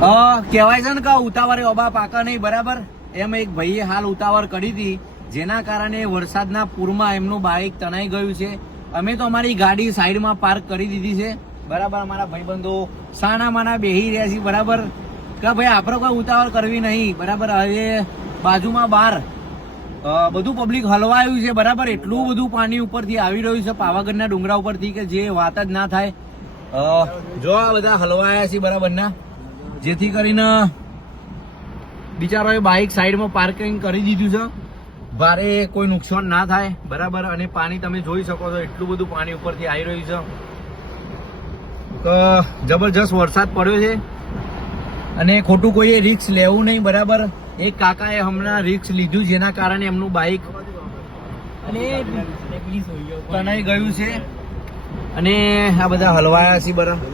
કહેવાય છે ને કે ઉતાવળે ઓબા પાકા નહીં, બરાબર? એમ એક ભાઈએ હાલ ઉતાવળ કરી હતી, જેના કારણે વરસાદના પૂરમાં એમનું બાઇક તણાઈ ગયું છે. અમે તો અમારી ગાડી સાઈડમાં પાર્ક કરી દીધી છે, બરાબર? અમારા ભાઈબંધો સાના માના બેહી રહ્યા છે, બરાબર? કે ભાઈ આપણે કોઈ ઉતાવળ કરવી નહીં, બરાબર? હવે બાજુમાં બહાર બધું પબ્લિક હલવાયું છે, બરાબર? એટલું બધું પાણી ઉપરથી આવી રહ્યું છે પાવાગઢના ડુંગરા ઉપરથી કે જે વાત જ ના થાય. જો આ બધા હલવાયા છે, બરાબર ના, જેથી કરીને બિચારોએ બાઇક સાઈડમાં પાર્કિંગ કરી દીધું છે, ભારે કોઈ નુકસાન ના થાય, બરાબર? અને પાણી તમે જોઈ શકો છો, એટલું બધું પાણી ઉપરથી આવી રહ્યું છે. જબરજસ્ત વરસાદ પડ્યો છે અને ખોટું કોઈએ રિસ્ક લેવું નહીં, બરાબર? એક કાકાએ હમણાં રિસ્ક લીધું, જેના કારણે એમનું બાઇક તણાઈ ગયું છે અને આ બધા હલવાયા છે, બરાબર?